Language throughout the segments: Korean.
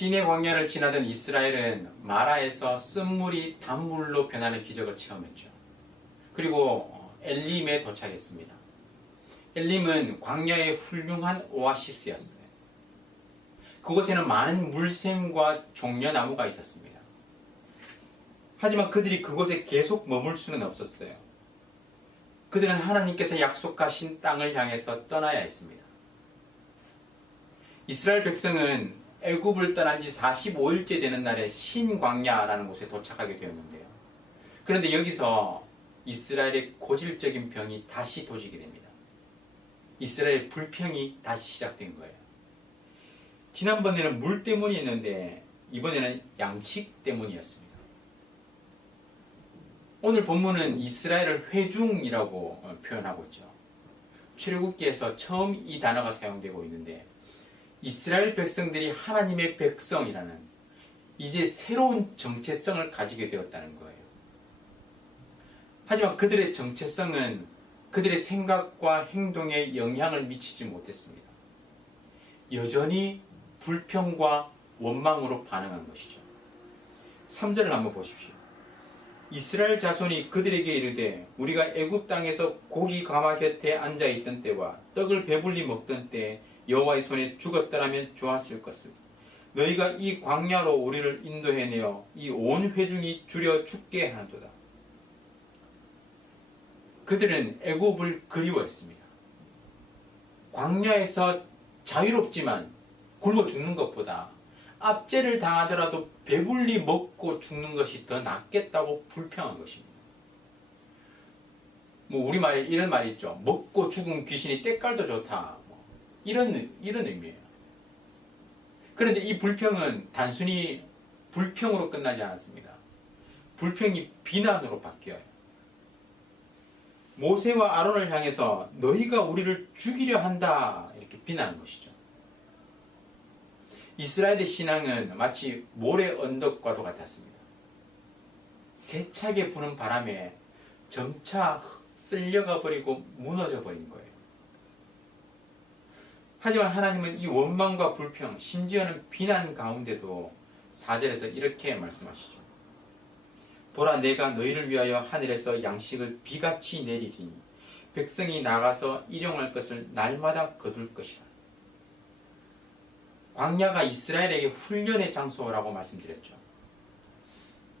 시내 광야를 지나던 이스라엘은 마라에서 쓴물이 단물로 변하는 기적을 체험했죠. 그리고 엘림에 도착했습니다. 엘림은 광야의 훌륭한 오아시스였어요. 그곳에는 많은 물샘과 종려나무가 있었습니다. 하지만 그들이 그곳에 계속 머물 수는 없었어요. 그들은 하나님께서 약속하신 땅을 향해서 떠나야 했습니다. 이스라엘 백성은 애굽을 떠난 지 45일째 되는 날에 신광야라는 곳에 도착하게 되었는데요. 그런데 여기서 이스라엘의 고질적인 병이 다시 도지게 됩니다. 이스라엘의 불평이 다시 시작된 거예요. 지난번에는 물 때문이었는데 이번에는 양식 때문이었습니다. 오늘 본문은 이스라엘을 회중이라고 표현하고 있죠. 출애굽기에서 처음 이 단어가 사용되고 있는데 이스라엘 백성들이 하나님의 백성이라는 이제 새로운 정체성을 가지게 되었다는 거예요. 하지만 그들의 정체성은 그들의 생각과 행동에 영향을 미치지 못했습니다. 여전히 불평과 원망으로 반응한 것이죠. 3절을 한번 보십시오. 이스라엘 자손이 그들에게 이르되 우리가 애굽 땅에서 고기 가마 곁에 앉아있던 때와 떡을 배불리 먹던 때에 여호와의 손에 죽었더라면 좋았을 것을 너희가 이 광야로 우리를 인도해내어 이 온 회중이 줄여 죽게 하도다. 그들은 애굽을 그리워했습니다. 광야에서 자유롭지만 굶어 죽는 것보다 압제를 당하더라도 배불리 먹고 죽는 것이 더 낫겠다고 불평한 것입니다. 우리말에 이런 말이 있죠. 먹고 죽은 귀신이 때깔도 좋다. 이런 의미예요. 그런데 이 불평은 단순히 불평으로 끝나지 않았습니다. 불평이 비난으로 바뀌어요. 모세와 아론을 향해서 너희가 우리를 죽이려 한다 이렇게 비난한 것이죠. 이스라엘의 신앙은 마치 모래 언덕과도 같았습니다. 세차게 부는 바람에 점차 쓸려가 버리고 무너져 버린 거예요. 하지만 하나님은 이 원망과 불평, 심지어는 비난 가운데도 4절에서 이렇게 말씀하시죠. 보라, 내가 너희를 위하여 하늘에서 양식을 비같이 내리리니 백성이 나가서 일용할 것을 날마다 거둘 것이라. 광야가 이스라엘에게 훈련의 장소라고 말씀드렸죠.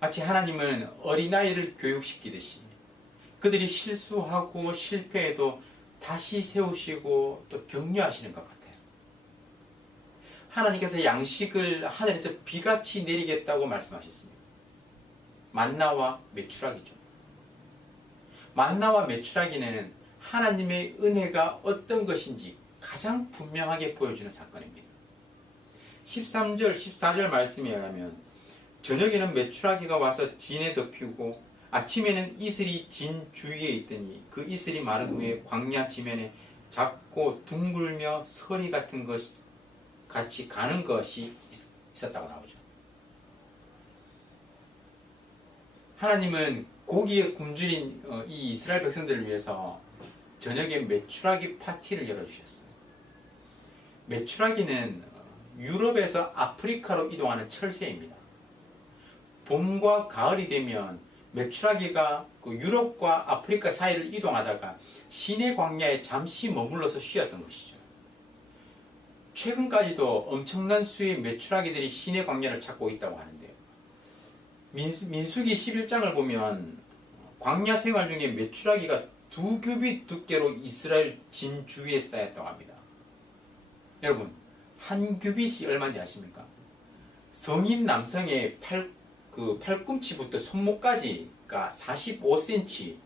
마치 하나님은 어린아이를 교육시키듯이 그들이 실수하고 실패해도 다시 세우시고 또 격려하시는 것 같아요. 하나님께서 양식을 하늘에서 비같이 내리겠다고 말씀하셨습니다. 만나와 메추라기죠. 만나와 메추라기는 하나님의 은혜가 어떤 것인지 가장 분명하게 보여주는 사건입니다. 13절, 14절 말씀에 의하면 저녁에는 메추라기가 와서 진에 덮이고 아침에는 이슬이 진 주위에 있더니 그 이슬이 마른 후에 광야 지면에 작고 둥글며 서리 같은 것 같이 가는 것이 있었다고 나오죠. 하나님은 고기에 굶주린 이 이스라엘 백성들을 위해서 저녁에 메추라기 파티를 열어주셨어요. 메추라기는 유럽에서 아프리카로 이동하는 철새입니다. 봄과 가을이 되면 메추라기가 유럽과 아프리카 사이를 이동하다가 시내 광야에 잠시 머물러서 쉬었던 것이죠. 최근까지도 엄청난 수의 메추라기들이 시내 광야를 찾고 있다고 하는데요. 민수기 11장을 보면 광야 생활 중에 메추라기가 2규빗 두께로 이스라엘 진 주위에 쌓였다고 합니다. 여러분, 한 규빗이 얼마인지 아십니까? 성인 남성의 팔꿈치부터 손목까지가 45cm,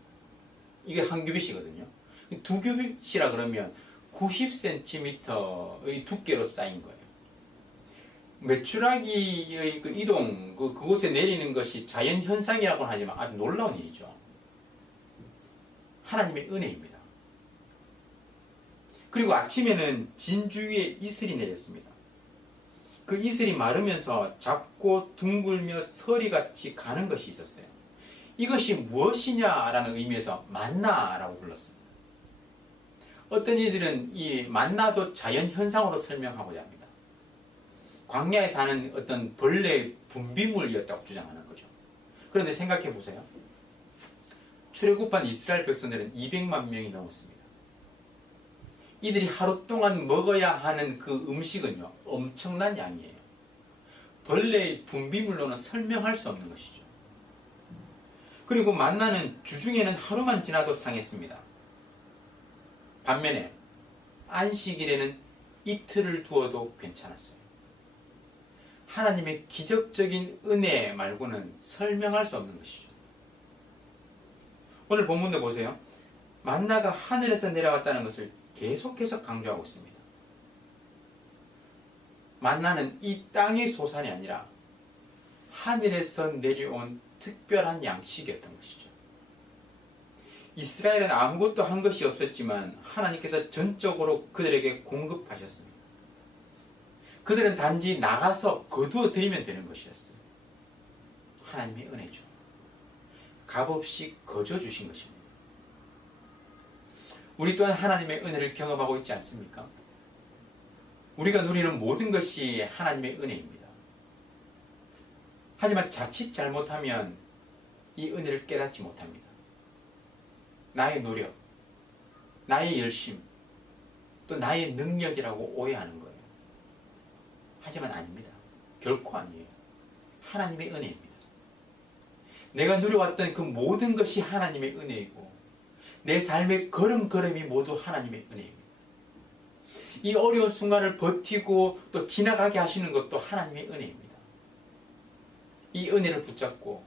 이게 한 규빗이거든요. 2규빗이라 그러면 90cm의 두께로 쌓인 거예요. 메추라기의 그 이동, 그곳에 내리는 것이 자연현상이라고는 하지만 아주 놀라운 일이죠. 하나님의 은혜입니다. 그리고 아침에는 진주위에 이슬이 내렸습니다. 그 이슬이 마르면서 작고 둥글며 서리같이 가는 것이 있었어요. 이것이 무엇이냐라는 의미에서 만나라고 불렀습니다. 어떤 이들은 이 만나도 자연현상으로 설명하고자 합니다. 광야에 사는 어떤 벌레의 분비물이었다고 주장하는 거죠. 그런데 생각해 보세요. 출애굽한 이스라엘 백성들은 200만 명이 넘었습니다. 이들이 하루 동안 먹어야 하는 그 음식은요, 엄청난 양이에요. 벌레의 분비물로는 설명할 수 없는 것이죠. 그리고 만나는 주중에는 하루만 지나도 상했습니다. 반면에 안식일에는 이틀을 두어도 괜찮았어요. 하나님의 기적적인 은혜 말고는 설명할 수 없는 것이죠. 오늘 본문도 보세요. 만나가 하늘에서 내려왔다는 것을 계속해서 강조하고 있습니다. 만나는 이 땅의 소산이 아니라 하늘에서 내려온 특별한 양식이었던 것이죠. 이스라엘은 아무것도 한 것이 없었지만 하나님께서 전적으로 그들에게 공급하셨습니다. 그들은 단지 나가서 거두어 드리면 되는 것이었어요. 하나님의 은혜죠. 값없이 거저 주신 것입니다. 우리 또한 하나님의 은혜를 경험하고 있지 않습니까? 우리가 누리는 모든 것이 하나님의 은혜입니다. 하지만 자칫 잘못하면 이 은혜를 깨닫지 못합니다. 나의 노력, 나의 열심, 또 나의 능력이라고 오해하는 거예요. 하지만 아닙니다. 결코 아니에요. 하나님의 은혜입니다. 내가 누려왔던 그 모든 것이 하나님의 은혜이고 내 삶의 걸음걸음이 모두 하나님의 은혜입니다. 이 어려운 순간을 버티고 또 지나가게 하시는 것도 하나님의 은혜입니다. 이 은혜를 붙잡고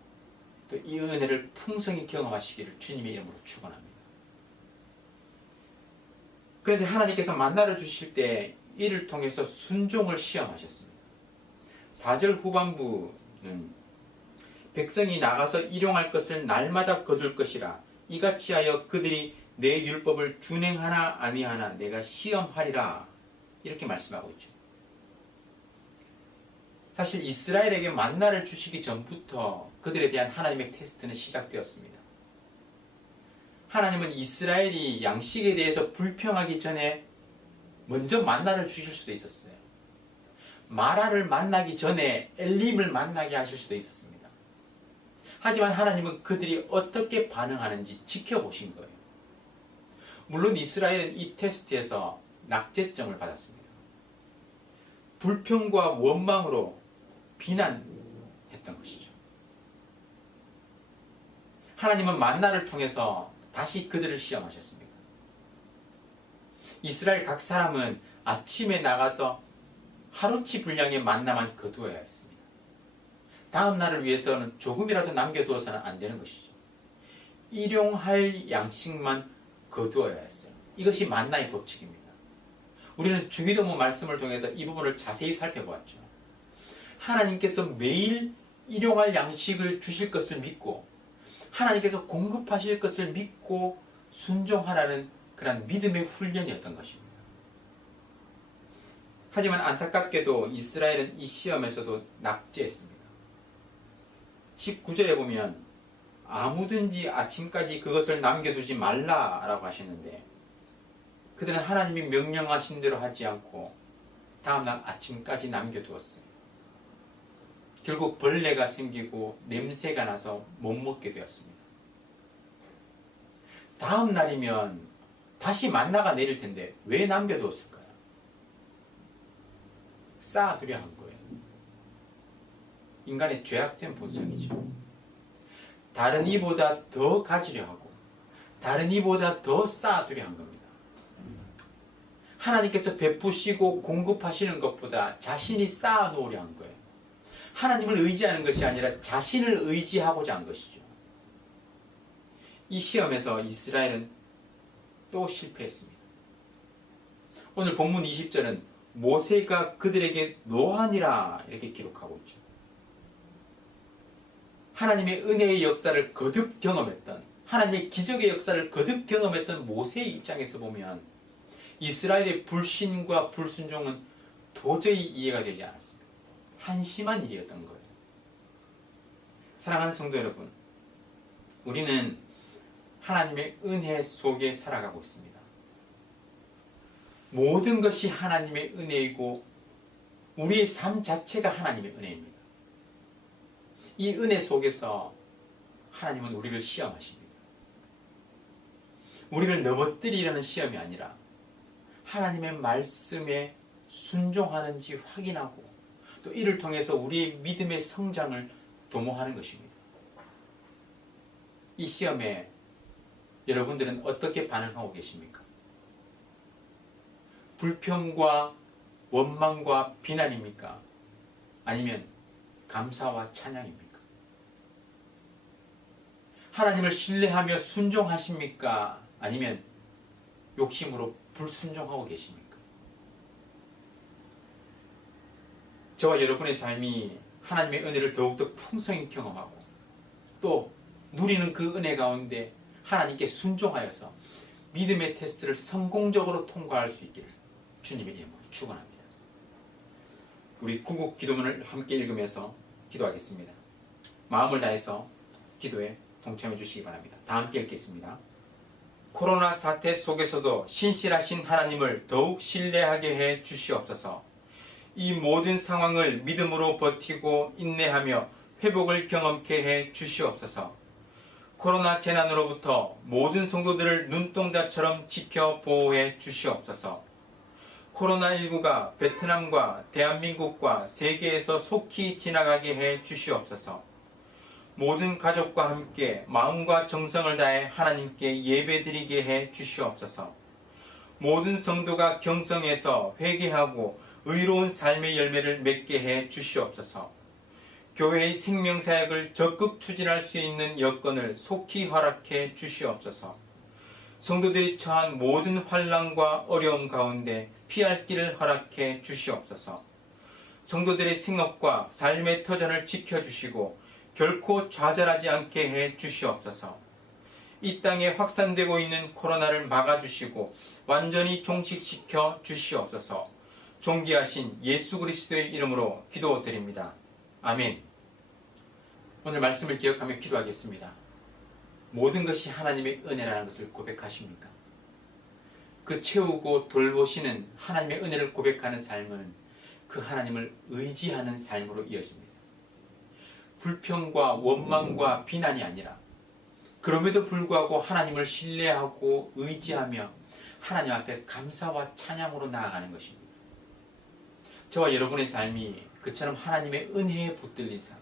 또 이 은혜를 풍성히 경험하시기를 주님의 이름으로 축원합니다. 그런데 하나님께서 만나를 주실 때 이를 통해서 순종을 시험하셨습니다. 4절 후반부는 백성이 나가서 일용할 것을 날마다 거둘 것이라 이같이 하여 그들이 내 율법을 준행하나 아니하나 내가 시험하리라 이렇게 말씀하고 있죠. 사실 이스라엘에게 만나를 주시기 전부터 그들에 대한 하나님의 테스트는 시작되었습니다. 하나님은 이스라엘이 양식에 대해서 불평하기 전에 먼저 만나를 주실 수도 있었어요. 마라를 만나기 전에 엘림을 만나게 하실 수도 있었습니다. 하지만 하나님은 그들이 어떻게 반응하는지 지켜보신 거예요. 물론 이스라엘은 이 테스트에서 낙제점을 받았습니다. 불평과 원망으로 비난했던 것이죠. 하나님은 만나를 통해서 다시 그들을 시험하셨습니다. 이스라엘 각 사람은 아침에 나가서 하루치 분량의 만나만 거두어야 했습니다. 다음 날을 위해서는 조금이라도 남겨두어서는 안 되는 것이죠. 일용할 양식만 거두어야 했어요. 이것이 만나의 법칙입니다. 우리는 주기도문 말씀을 통해서 이 부분을 자세히 살펴보았죠. 하나님께서 매일 일용할 양식을 주실 것을 믿고 하나님께서 공급하실 것을 믿고 순종하라는 그런 믿음의 훈련이었던 것입니다. 하지만 안타깝게도 이스라엘은 이 시험에서도 낙제했습니다. 19절에 보면 아무든지 아침까지 그것을 남겨두지 말라라고 하셨는데 그들은 하나님이 명령하신 대로 하지 않고 다음날 아침까지 남겨두었어요. 결국 벌레가 생기고 냄새가 나서 못 먹게 되었습니다. 다음 날이면 다시 만나가 내릴 텐데 왜 남겨두었을까요? 쌓아두려 한 거예요. 인간의 죄악된 본성이죠. 다른 이보다 더 가지려 하고 다른 이보다 더 쌓아두려 한 겁니다. 하나님께서 베푸시고 공급하시는 것보다 자신이 쌓아놓으려 한 거예요. 하나님을 의지하는 것이 아니라 자신을 의지하고자 한 것이죠. 이 시험에서 이스라엘은 또 실패했습니다. 오늘 본문 20절은 모세가 그들에게 노하니라 이렇게 기록하고 있죠. 하나님의 은혜의 역사를 거듭 경험했던 하나님의 기적의 역사를 거듭 경험했던 모세의 입장에서 보면 이스라엘의 불신과 불순종은 도저히 이해가 되지 않았습니다. 한심한 일이었던 거예요. 사랑하는 성도 여러분, 우리는 하나님의 은혜 속에 살아가고 있습니다. 모든 것이 하나님의 은혜이고 우리의 삶 자체가 하나님의 은혜입니다. 이 은혜 속에서 하나님은 우리를 시험하십니다. 우리를 넘어뜨리려는 시험이 아니라 하나님의 말씀에 순종하는지 확인하고 또 이를 통해서 우리의 믿음의 성장을 도모하는 것입니다. 이 시험에 여러분들은 어떻게 반응하고 계십니까? 불평과 원망과 비난입니까? 아니면 감사와 찬양입니까? 하나님을 신뢰하며 순종하십니까? 아니면 욕심으로 불순종하고 계십니까? 저와 여러분의 삶이 하나님의 은혜를 더욱더 풍성히 경험하고 또 누리는 그 은혜 가운데 하나님께 순종하여서 믿음의 테스트를 성공적으로 통과할 수 있기를 주님의 이름으로 축원합니다. 우리 구국 기도문을 함께 읽으면서 기도하겠습니다. 마음을 다해서 기도에 동참해 주시기 바랍니다. 다 함께 읽겠습니다. 코로나 사태 속에서도 신실하신 하나님을 더욱 신뢰하게 해 주시옵소서. 이 모든 상황을 믿음으로 버티고 인내하며 회복을 경험케 해 주시옵소서. 코로나 재난으로부터 모든 성도들을 눈동자처럼 지켜 보호해 주시옵소서. 코로나19가 베트남과 대한민국과 세계에서 속히 지나가게 해 주시옵소서. 모든 가족과 함께 마음과 정성을 다해 하나님께 예배드리게 해 주시옵소서. 모든 성도가 경성에서 회개하고 의로운 삶의 열매를 맺게 해 주시옵소서. 교회의 생명사역을 적극 추진할 수 있는 여건을 속히 허락해 주시옵소서. 성도들이 처한 모든 환난과 어려움 가운데 피할 길을 허락해 주시옵소서. 성도들의 생업과 삶의 터전을 지켜주시고 결코 좌절하지 않게 해 주시옵소서. 이 땅에 확산되고 있는 코로나를 막아주시고 완전히 종식시켜 주시옵소서. 존귀하신 예수 그리스도의 이름으로 기도드립니다. 아멘. 오늘 말씀을 기억하며 기도하겠습니다. 모든 것이 하나님의 은혜라는 것을 고백하십니까? 그 채우고 돌보시는 하나님의 은혜를 고백하는 삶은 그 하나님을 의지하는 삶으로 이어집니다. 불평과 원망과 비난이 아니라 그럼에도 불구하고 하나님을 신뢰하고 의지하며 하나님 앞에 감사와 찬양으로 나아가는 것입니다. 저와 여러분의 삶이 그처럼 하나님의 은혜에 붙들린 삶,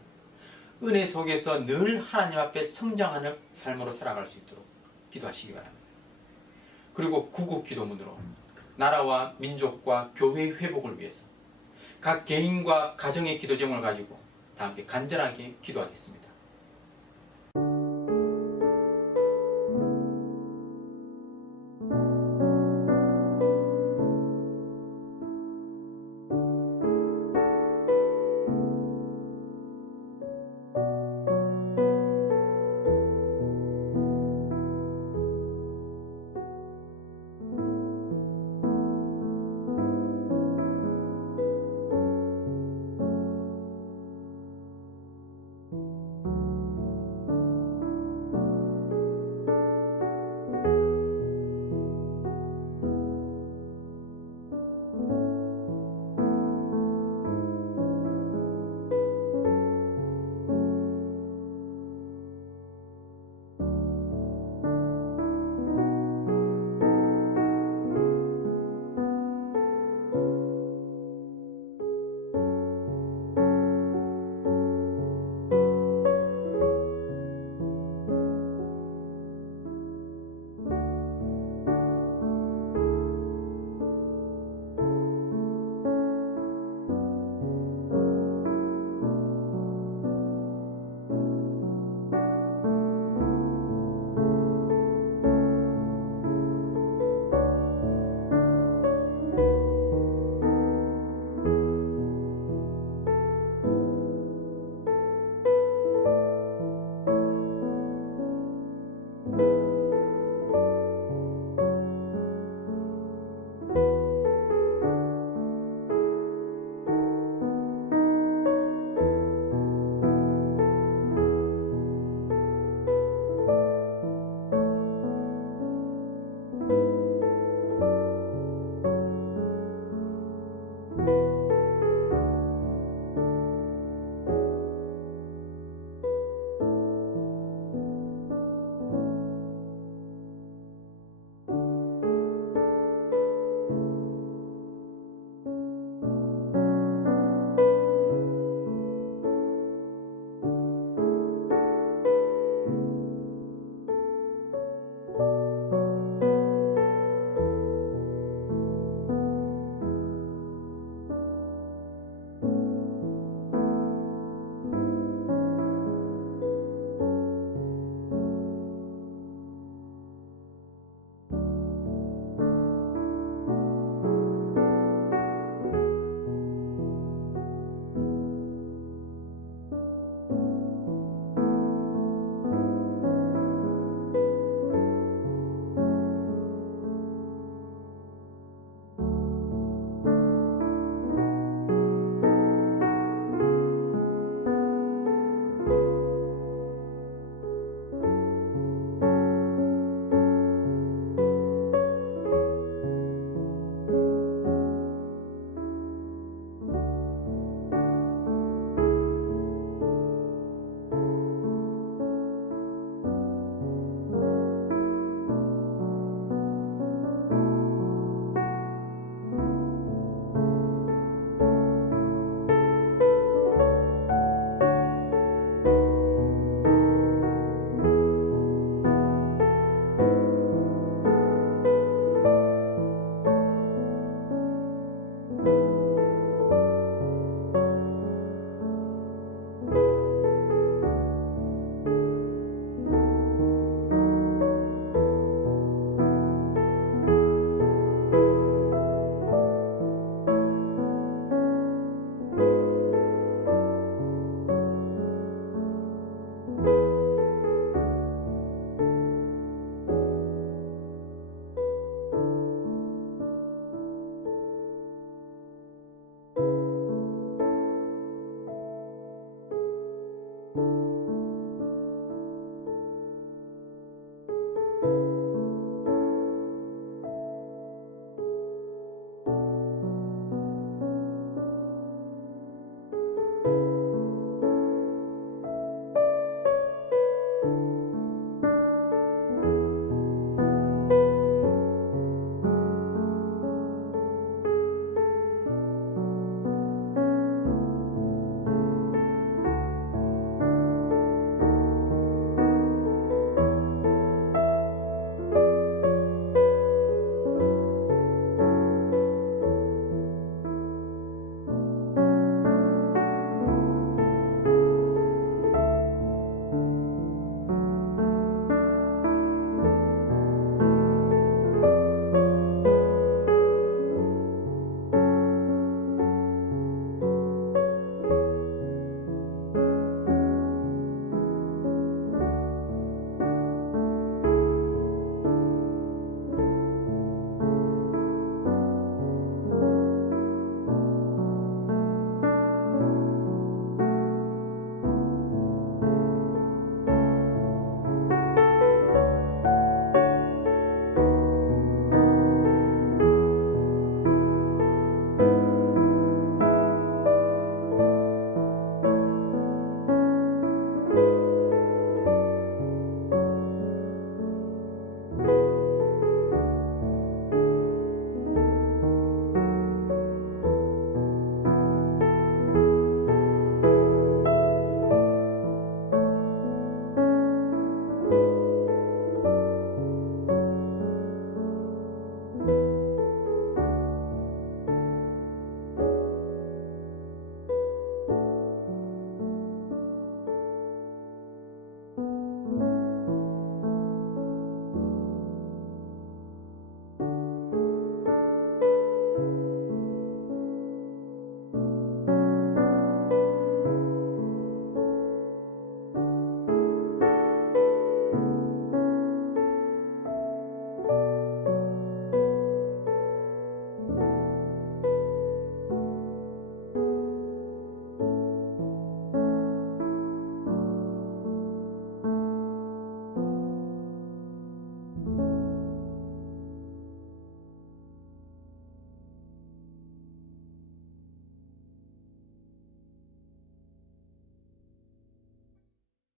은혜 속에서 늘 하나님 앞에 성장하는 삶으로 살아갈 수 있도록 기도하시기 바랍니다. 그리고 구국 기도문으로 나라와 민족과 교회의 회복을 위해서 각 개인과 가정의 기도 제목을 가지고 다 함께 간절하게 기도하겠습니다.